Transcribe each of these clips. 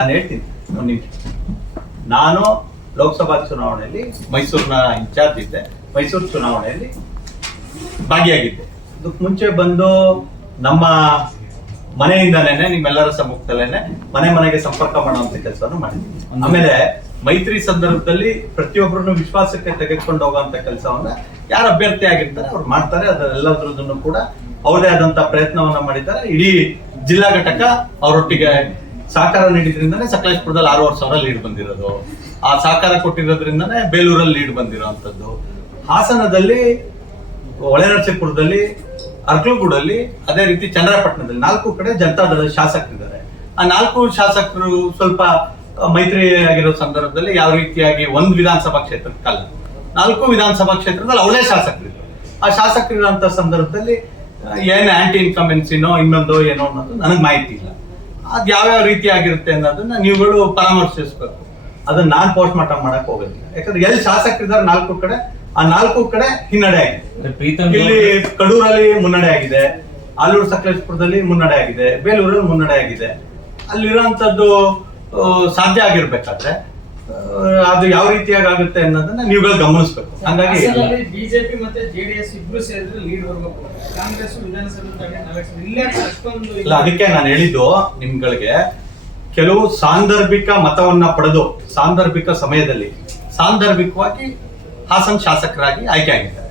ನಾನು ಹೇಳ್ತೀನಿ ಒಂದು ನಿಮಿಷ. ನಾನು ಲೋಕಸಭಾ ಚುನಾವಣೆಯಲ್ಲಿ ಮೈಸೂರಿನ ಇನ್ಚಾರ್ಜ್ ಇದ್ದೆ. ಮೈಸೂರು ಚುನಾವಣೆಯಲ್ಲಿ ಭಾಗಿಯಾಗಿದ್ದೆ. ಅದಕ್ಕೆ ಮುಂಚೆ ಬಂದು ನಮ್ಮ ಮನೆಯಿಂದನೇ ನಿಮ್ಮೆಲ್ಲರ ಸಮ್ಮುಖದಲ್ಲೇನೆ ಮನೆಗೆ ಸಂಪರ್ಕ ಮಾಡುವಂತ ಕೆಲಸವನ್ನು ಮಾಡಿದ್ದೀನಿ. ಆಮೇಲೆ ಮೈತ್ರಿ ಸಂದರ್ಭದಲ್ಲಿ ಪ್ರತಿಯೊಬ್ಬರನ್ನು ವಿಶ್ವಾಸಕ್ಕೆ ತೆಗೆದುಕೊಂಡು ಹೋಗುವಂತ ಕೆಲಸವನ್ನ ಯಾರು ಅಭ್ಯರ್ಥಿ ಆಗಿರ್ತಾರೆ ಅವ್ರು ಮಾಡ್ತಾರೆ. ಅದೆಲ್ಲದ್ರದನ್ನು ಕೂಡ ಅವ್ರದೇ ಆದಂತ ಪ್ರಯತ್ನವನ್ನ ಮಾಡಿದ್ದಾರೆ. ಇಡೀ ಜಿಲ್ಲಾ ಘಟಕ ಅವರೊಟ್ಟಿಗೆ ಸಹಕಾರ ನೀಡಿದ್ರಿಂದನೇ ಸಕಲೇಶಪುರದಲ್ಲಿ 6,500 ಲೀಡ್ ಬಂದಿರೋದು. ಆ ಸಹಕಾರ ಕೊಟ್ಟಿರೋದ್ರಿಂದನೇ ಬೇಲೂರಲ್ಲಿ ಲೀಡ್ ಬಂದಿರೋಂಥದ್ದು. ಹಾಸನದಲ್ಲಿ, ಹೊಳೆನರಸೀಪುರದಲ್ಲಿ, ಅರ್ಕಲಗೂಡಲ್ಲಿ, ಅದೇ ರೀತಿ ಚನ್ನರಾಯಪಟ್ಟಣದಲ್ಲಿ 4 ಕಡೆ ಜನತಾದಳ ಶಾಸಕರಿದ್ದಾರೆ. ಆ 4 ಶಾಸಕರು ಸ್ವಲ್ಪ ಮೈತ್ರಿ ಆಗಿರೋ ಸಂದರ್ಭದಲ್ಲಿ ಯಾವ ರೀತಿಯಾಗಿ ಒಂದು ವಿಧಾನಸಭಾ ಕ್ಷೇತ್ರಕ್ಕಲ್ಲ, 4 ವಿಧಾನಸಭಾ ಕ್ಷೇತ್ರದಲ್ಲಿ ಅವಳೇ ಶಾಸಕರಿದ್ರು. ಆ ಶಾಸಕರಿರೋಂಥ ಸಂದರ್ಭದಲ್ಲಿ ಏನು ಆಂಟಿ ಇನ್ಕಮೆನ್ಸಿನೋ ಇನ್ನೊಂದು ಏನೋ ಅನ್ನೋದು ನನಗೆ ಮಾಹಿತಿ ಇಲ್ಲ. ಅದು ಯಾವ್ಯಾವ ರೀತಿ ಆಗಿರುತ್ತೆ ಅನ್ನೋದನ್ನ ನೀವುಗಳು ಪರಾಮರ್ಶಿಸ್ಬೇಕು. ಅದನ್ನ ನಾನು ಪೋಸ್ಟ್ ಮಾರ್ಟಮ್ ಮಾಡಕ್ ಹೋಗೋದಿಲ್ಲ. ಯಾಕಂದ್ರೆ ಎಲ್ಲಿ ಶಾಸಕರಿದ್ದಾರೆ 4 ಕಡೆ, ಆ 4 ಕಡೆ ಹಿನ್ನಡೆ ಆಗಿದೆ. ಇಲ್ಲಿ ಕಡೂರಲ್ಲಿ ಮುನ್ನಡೆ ಆಗಿದೆ, ಆಲೂರು ಸಕಲೇಶಪುರದಲ್ಲಿ ಮುನ್ನಡೆ ಆಗಿದೆ, ಬೇಲೂರಲ್ಲಿ ಮುನ್ನಡೆ ಆಗಿದೆ. ಅಲ್ಲಿರುವಂತದ್ದು ಸಾಧ್ಯ ಆಗಿರ್ಬೇಕಾದ್ರೆ ಅದು ಯಾವ ರೀತಿಯಾಗಿ ಆಗುತ್ತೆ ಅನ್ನೋದನ್ನ ನೀವುಗಳು ಗಮನಿಸ್ಬೇಕು. ಹಾಗಾಗಿ ಬಿಜೆಪಿ ಮತ್ತೆ ಜೆಡಿಎಸ್ ಇಬ್ರು ಸೇರಿದ್ರೆ ಲೀಡ್ ಬರಬೇಕು. ಕಾಂಗ್ರೆಸ್ ಇಲ್ಲ, ಅದಕ್ಕೆ ನಾನು ಹೇಳಿದ್ದು ನಿಮ್ಗಳಿಗೆ ಕೆಲವು ಸಾಂದರ್ಭಿಕ ಮತವನ್ನ ಪಡೆದು ಸಾಂದರ್ಭಿಕ ಸಮಯದಲ್ಲಿ ಸಾಂದರ್ಭಿಕವಾಗಿ ಹಾಸನ ಶಾಸಕರಾಗಿ ಆಯ್ಕೆ ಆಗಿದ್ದಾರೆ.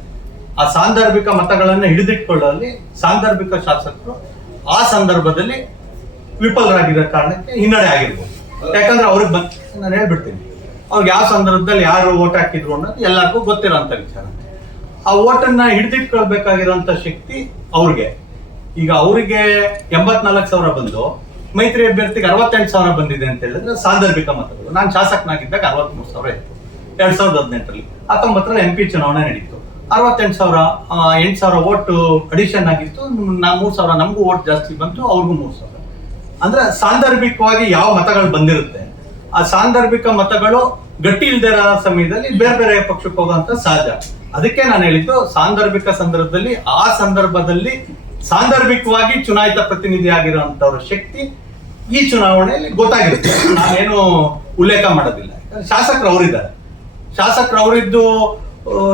ಆ ಸಾಂದರ್ಭಿಕ ಮತಗಳನ್ನ ಹಿಡಿದಿಟ್ಕೊಳ್ಳುವಲ್ಲಿ ಸಾಂದರ್ಭಿಕ ಶಾಸಕರು ಆ ಸಂದರ್ಭದಲ್ಲಿ ವಿಫಲರಾಗಿರೋ ಕಾರಣಕ್ಕೆ ಹಿನ್ನಡೆ ಆಗಿರ್ಬೋದು. ಯಾಕಂದ್ರೆ ಅವ್ರಿಗೆ ನಾನು ಹೇಳ್ಬಿಡ್ತೀನಿ, ಅವ್ರಿಗೆ ಯಾವ ಸಂದರ್ಭದಲ್ಲಿ ಯಾರು ಓಟ್ ಹಾಕಿದ್ರು ಅನ್ನೋದು ಎಲ್ಲರಿಗೂ ಗೊತ್ತಿರೋಂಥ ವಿಚಾರ. ಆ ಓಟನ್ನ ಹಿಡಿದಿಟ್ಕೊಳ್ಬೇಕಾಗಿರೋಂಥ ಶಕ್ತಿ ಅವ್ರಿಗೆ. ಈಗ ಅವರಿಗೆ 84,000 ಬಂದು ಮೈತ್ರಿ ಅಭ್ಯರ್ಥಿಗೆ 68,000 ಬಂದಿದೆ ಅಂತ ಹೇಳಿದ್ರೆ ಸಾಂದರ್ಭಿಕ ಮತಗಳು. ನಾನು ಶಾಸಕನಾಗಿದ್ದಾಗ 63,000 ಇತ್ತು 2018ರಲ್ಲಿ. 19ರಲ್ಲಿ MP ಚುನಾವಣೆ ನಡೀತು. 68,000 8,000 ಓಟ್ ಅಡಿಷನ್ ಆಗಿತ್ತು. 3,000 ನಮಗೂ ಓಟ್ ಜಾಸ್ತಿ ಬಂತು, ಅವ್ರಿಗೂ 3,000. ಅಂದ್ರೆ ಸಾಂದರ್ಭಿಕವಾಗಿ ಯಾವ ಮತಗಳು ಬಂದಿರುತ್ತೆ, ಆ ಸಾಂದರ್ಭಿಕ ಮತಗಳು ಗಟ್ಟಿ ಇಲ್ದೇ ಇರೋ ಸಮಯದಲ್ಲಿ ಬೇರೆ ಬೇರೆ ಪಕ್ಷಕ್ಕೆ ಹೋಗುವಂತ ಸಹಜ. ಅದಕ್ಕೆ ನಾನು ಹೇಳಿದ್ದು ಸಾಂದರ್ಭಿಕ ಸಂದರ್ಭದಲ್ಲಿ ಆ ಸಂದರ್ಭದಲ್ಲಿ ಸಾಂದರ್ಭಿಕವಾಗಿ ಚುನಾಯಿತ ಪ್ರತಿನಿಧಿ ಆಗಿರುವಂತವ್ರ ಶಕ್ತಿ ಈ ಚುನಾವಣೆಯಲ್ಲಿ ಗೊತ್ತಾಗಿರುತ್ತೆ. ನಾನೇನು ಉಲ್ಲೇಖ ಮಾಡೋದಿಲ್ಲ. ಶಾಸಕರು ಅವರಿದ್ದಾರೆ. ಶಾಸಕರು ಅವರಿದ್ದು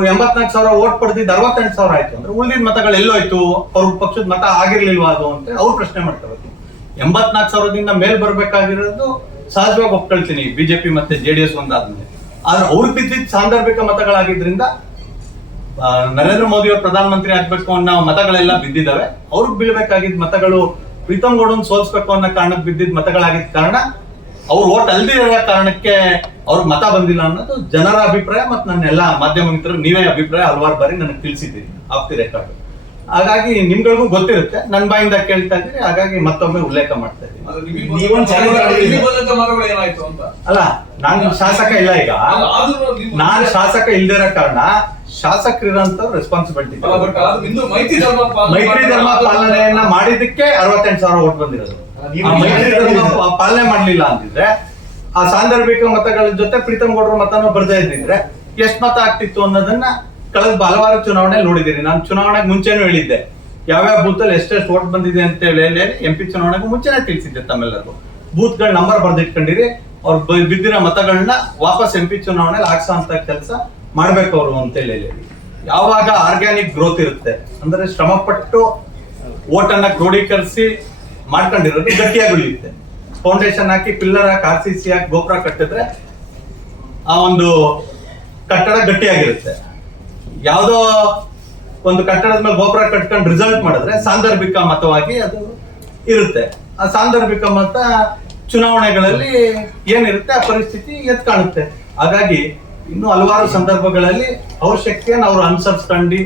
84,000 ಓಟ್ ಪಡೆದಿದ್ದು 68,000 ಆಯ್ತು ಅಂದ್ರೆ ಉಳಿದ ಮತಗಳು ಎಲ್ಲೋಯ್ತು, ಅವ್ರ ಪಕ್ಷದ ಮತ ಆಗಿರ್ಲಿಲ್ವಾ ಅದು ಅಂತ ಅವ್ರು ಪ್ರಶ್ನೆ ಮಾಡ್ತಾರೆ. 84,000ದಿಂದ ಮೇಲ್ ಬರ್ಬೇಕಾಗಿರೋದು ಸಹಜವಾಗಿ ಒಪ್ಕೊಳ್ತೀನಿ, ಬಿಜೆಪಿ ಮತ್ತೆ JDS ಒಂದಾದ್ಮೇಲೆ. ಆದ್ರೆ ಅವ್ರಿಗೆ ಬಿದ್ದಿದ್ದ ಸಾಂದರ್ಭಿಕ ಮತಗಳಾಗಿದ್ರಿಂದ ನರೇಂದ್ರ ಮೋದಿ ಅವರು ಪ್ರಧಾನಮಂತ್ರಿ ಆಗ್ಬೇಕು ಅನ್ನೋ ಮತಗಳೆಲ್ಲ ಬಿದ್ದಿದ್ದಾವೆ. ಅವ್ರಿಗೆ ಬೀಳ್ಬೇಕಾಗಿದ್ದ ಮತಗಳು ಪ್ರೀತಮ್ ಗೌಡನ್ ಸೋಲ್ಸ್ಬೇಕು ಅನ್ನೋ ಕಾರಣಕ್ಕೆ ಬಿದ್ದಿದ್ದ ಮತಗಳಾಗಿದ್ದ ಕಾರಣ ಅವ್ರು ಓಟ್ ಅಲ್ದಿರೋ ಕಾರಣಕ್ಕೆ ಅವ್ರಿಗೆ ಮತ ಬಂದಿಲ್ಲ ಅನ್ನೋದು ಜನರ ಅಭಿಪ್ರಾಯ. ಮತ್ತೆ ನನ್ನ ಎಲ್ಲ ಮಾಧ್ಯಮ ಮಿತ್ರರು ನೀವೇ ಅಭಿಪ್ರಾಯ ಹಲವಾರು ಬಾರಿ ನನಗೆ ತಿಳಿಸಿದ್ದೀರಿ ಆಫ್ ದಿ ರೆಕಾರ್ಡ್. ಹಾಗಾಗಿ ನಿಮ್ಗಳಿಗೂ ಗೊತ್ತಿರುತ್ತೆ, ನನ್ನ ಬಾಯಿಂದ ಕೇಳ್ತಾ ಇದ್ದೀರಿ. ಹಾಗಾಗಿ ಮತ್ತೊಮ್ಮೆ ಉಲ್ಲೇಖ ಮಾಡ್ತಾ ಇದ್ದೀನಿ. ಅಲ್ಲ, ನಾನು ಶಾಸಕ ಇಲ್ಲ. ಈಗ ನಾನು ಶಾಸಕ ಇಲ್ದಿರೋ ಕಾರಣ ಶಾಸಕರಿರಂತವ್ರು ರೆಸ್ಪಾನ್ಸಿಬಿಲಿಟಿ. ಮೈತ್ರಿ ಧರ್ಮ ಪಾಲನೆಯನ್ನ ಮಾಡಿದಕ್ಕೆ 68,000 ಓಟ್ ಬಂದಿರೋದು. ಮೈತ್ರಿ ಧರ್ಮ ಪಾಲನೆ ಮಾಡ್ಲಿಲ್ಲ ಅಂತಿದ್ರೆ ಆ ಸಾಂದರ್ಭಿಕ ಮತಗಳ ಜೊತೆ ಪ್ರೀತಮ್ ಗೌಡ್ರ ಮತನೂ ಬರ್ದೇ ಇದ್ದಿದ್ರೆ ಎಷ್ಟು ಮತ ಆಗ್ತಿತ್ತು ಅನ್ನೋದನ್ನ ಕಳೆದ ಹಲವಾರು ಚುನಾವಣೆ ನೋಡಿದ್ದೀರಿ. ನಾನು ಚುನಾವಣೆಗೆ ಮುಂಚೆನೂ ಹೇಳಿದ್ದೆ ಯಾವ್ಯಾವ ಬೂತ್ ಅಲ್ಲಿ ಎಷ್ಟೆಷ್ಟು ಓಟ್ ಬಂದಿದೆ ಅಂತ ಹೇಳಿ MP ಚುನಾವಣೆಗೂ ಮುಂಚೆನೆ ತಿಳಿಸಿದ್ದೆ ತಮ್ಮೆಲ್ಲರಿಗೂ. ಬೂತ್ ಗಳ ನಂಬರ್ ಬರ್ದಿಟ್ಕೊಂಡಿರಿ, ಅವ್ರು ಬಿದ್ದಿರೋ ಮತಗಳನ್ನ ವಾಪಸ್ MP ಚುನಾವಣೆಯಲ್ಲಿ ಹಾಕ್ಸೋ ಅಂತ ಕೆಲಸ ಮಾಡ್ಬೇಕು ಅವರು ಅಂತ ಹೇಳಿ. ಯಾವಾಗ ಆರ್ಗ್ಯಾನಿಕ್ ಗ್ರೋತ್ ಇರುತ್ತೆ ಅಂದ್ರೆ ಶ್ರಮಪಟ್ಟು ಓಟನ್ನ ಕ್ರೋಢೀಕರಿಸಿ ಮಾಡ್ಕೊಂಡಿರೋದು ಗಟ್ಟಿಯಾಗಿ ಉಳಿಯುತ್ತೆ. ಫೌಂಡೇಶನ್ ಹಾಕಿ ಪಿಲ್ಲರ್ ಹಾಕಿ RCC ಹಾಕಿ ಗೋಪುರ ಕಟ್ಟಿದ್ರೆ ಆ ಒಂದು ಕಟ್ಟಡ ಗಟ್ಟಿಯಾಗಿರುತ್ತೆ. ಯಾವುದೋ ಒಂದು ಕಟ್ಟಡದ ಮೇಲೆ ಗೋಪುರ ಕಟ್ಕೊಂಡು ರಿಸಲ್ಟ್ ಮಾಡಿದ್ರೆ ಸಾಂದರ್ಭಿಕ ಮತವಾಗಿ ಅದು ಇರುತ್ತೆ. ಆ ಸಾಂದರ್ಭಿಕ ಮತ ಚುನಾವಣೆಗಳಲ್ಲಿ ಏನಿರುತ್ತೆ ಆ ಪರಿಸ್ಥಿತಿ ಎದ್ದು ಕಾಣುತ್ತೆ. ಹಾಗಾಗಿ ಇನ್ನು ಹಲವಾರು ಸಂದರ್ಭಗಳಲ್ಲಿ ಅವ್ರ ಶಕ್ತಿಯನ್ನು ಅವ್ರು ಅನುಸರಿಸ್ಕೊಂಡು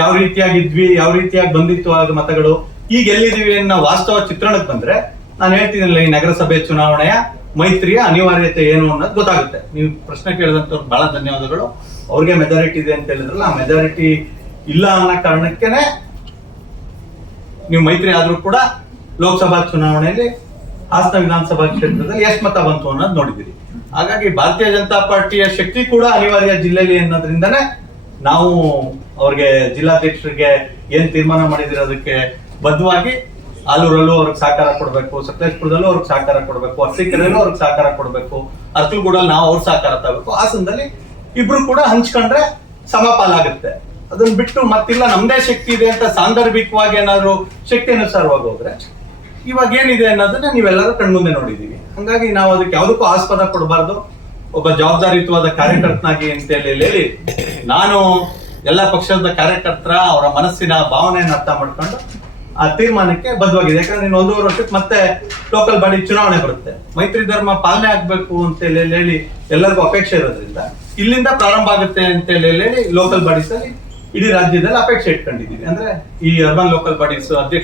ಯಾವ ರೀತಿಯಾಗಿದ್ವಿ, ಯಾವ ರೀತಿಯಾಗಿ ಬಂದಿತ್ತು ಆಗ ಮತಗಳು, ಈಗ ಎಲ್ಲಿದ್ದೀವಿ ಅನ್ನೋ ವಾಸ್ತವ ಚಿತ್ರಣಕ್ಕೆ ಬಂದ್ರೆ ನಾನು ಹೇಳ್ತೀನಲ್ಲ, ಈ ನಗರಸಭೆ ಚುನಾವಣೆಯ ಮೈತ್ರಿಯ ಅನಿವಾರ್ಯತೆ ಏನು ಅನ್ನೋದು ಗೊತ್ತಾಗುತ್ತೆ. ನೀವು ಪ್ರಶ್ನೆ ಕೇಳಿದಂಥವ್ರು ಬಹಳ ಧನ್ಯವಾದಗಳು. ಅವ್ರಿಗೆ ಮೆಜಾರಿಟಿ ಇದೆ ಅಂತ ಹೇಳಿದ್ರಲ್ಲ, ಆ ಮೆಜಾರಿಟಿ ಇಲ್ಲ ಅನ್ನೋ ಕಾರಣಕ್ಕೇನೆ ನೀವು ಮೈತ್ರಿ ಆದ್ರೂ ಕೂಡ ಲೋಕಸಭಾ ಚುನಾವಣೆಯಲ್ಲಿ ಹಾಸನ ವಿಧಾನಸಭಾ ಕ್ಷೇತ್ರದಲ್ಲಿ ಎಷ್ಟು ಮತ ಬಂತು ಅನ್ನೋದು ನೋಡಿದ್ದೀರಿ. ಹಾಗಾಗಿ ಭಾರತೀಯ ಜನತಾ ಪಾರ್ಟಿಯ ಶಕ್ತಿ ಕೂಡ ಅನಿವಾರ್ಯ ಜಿಲ್ಲೆಯಲ್ಲಿ ಅನ್ನೋದ್ರಿಂದನೇ ನಾವು ಅವ್ರಿಗೆ ಜಿಲ್ಲಾಧ್ಯಕ್ಷರಿಗೆ ಏನ್ ತೀರ್ಮಾನ ಮಾಡಿದಿರೋದಕ್ಕೆ ಬದ್ಧವಾಗಿ ಆಲೂರಲ್ಲೂ ಅವ್ರಿಗೆ ಸಹಕಾರ ಕೊಡಬೇಕು, ಸಕಲೇಶ್ಪುರದಲ್ಲೂ ಅವ್ರಿಗೆ ಸಹಕಾರ ಕೊಡಬೇಕು, ಅರಸೀಕೆರೆಯಲ್ಲೂ ಅವ್ರಿಗೆ ಸಹಕಾರ ಕೊಡಬೇಕು, ಅರ್ಕಲ್ಗೂಡಲ್ಲಿ ನಾವು ಅವ್ರ ಸಹಕಾರ ತಗೋಬೇಕು. ಹಾಸನದಲ್ಲಿ ಇಬ್ರು ಕೂಡ ಹಂಚ್ಕೊಂಡ್ರೆ ಸಮಪಾಲಾಗುತ್ತೆ. ಅದನ್ನ ಬಿಟ್ಟು ಮತ್ತಿಲ್ಲ ನಮ್ದೇ ಶಕ್ತಿ ಇದೆ ಅಂತ ಸಾಂದರ್ಭಿಕವಾಗಿ ಏನಾದ್ರು ಶಕ್ತಿ ಅನುಸಾರವಾಗಿ ಹೋದ್ರೆ ಇವಾಗ ಏನಿದೆ ಅನ್ನೋದನ್ನ ನೀವೆಲ್ಲರೂ ಕಣ್ಮುಂದೆ ನೋಡಿದೀವಿ. ಹಂಗಾಗಿ ನಾವು ಅದಕ್ಕೆ ಯಾವುದಕ್ಕೂ ಆಸ್ಪದ ಕೊಡಬಾರ್ದು. ಒಬ್ಬ ಜವಾಬ್ದಾರಿಯುತವಾದ ಕಾರ್ಯಕರ್ತನಾಗಿ ಅಂತ ಹೇಳಿ ನಾನು ಎಲ್ಲ ಪಕ್ಷದ ಕಾರ್ಯಕರ್ತರ ಅವರ ಮನಸ್ಸಿನ ಭಾವನೆಯನ್ನು ಅರ್ಥ ಮಾಡ್ಕೊಂಡು ಆ ತೀರ್ಮಾನಕ್ಕೆ ಬದ್ಧವಾಗಿದೆ. ಯಾಕಂದ್ರೆ ಇನ್ನು 1.5 ವರ್ಷಕ್ಕೆ ಮತ್ತೆ ಲೋಕಲ್ ಬಾಡಿ ಚುನಾವಣೆ ಬರುತ್ತೆ. ಮೈತ್ರಿ ಧರ್ಮ ಪಾಲನೆ ಆಗ್ಬೇಕು ಅಂತ ಹೇಳಿ ಎಲ್ಲರಿಗೂ ಅಪೇಕ್ಷೆ ಇರೋದ್ರಿಂದ ಇಲ್ಲಿಂದ ಪ್ರಾರಂಭ ಆಗುತ್ತೆ ಅಂತ ಹೇಳಿ ಲೋಕಲ್ ಬಾಡೀಸ್ ಅಲ್ಲಿ ಇಡೀ ರಾಜ್ಯದಲ್ಲಿ ಅಪೇಕ್ಷೆ ಇಟ್ಕೊಂಡಿದೀವಿ. ಅಂದ್ರೆ ಈ ಅರ್ಬನ್ ಲೋಕಲ್ ಬಾಡೀಸ್ ಅಧ್ಯಕ್ಷ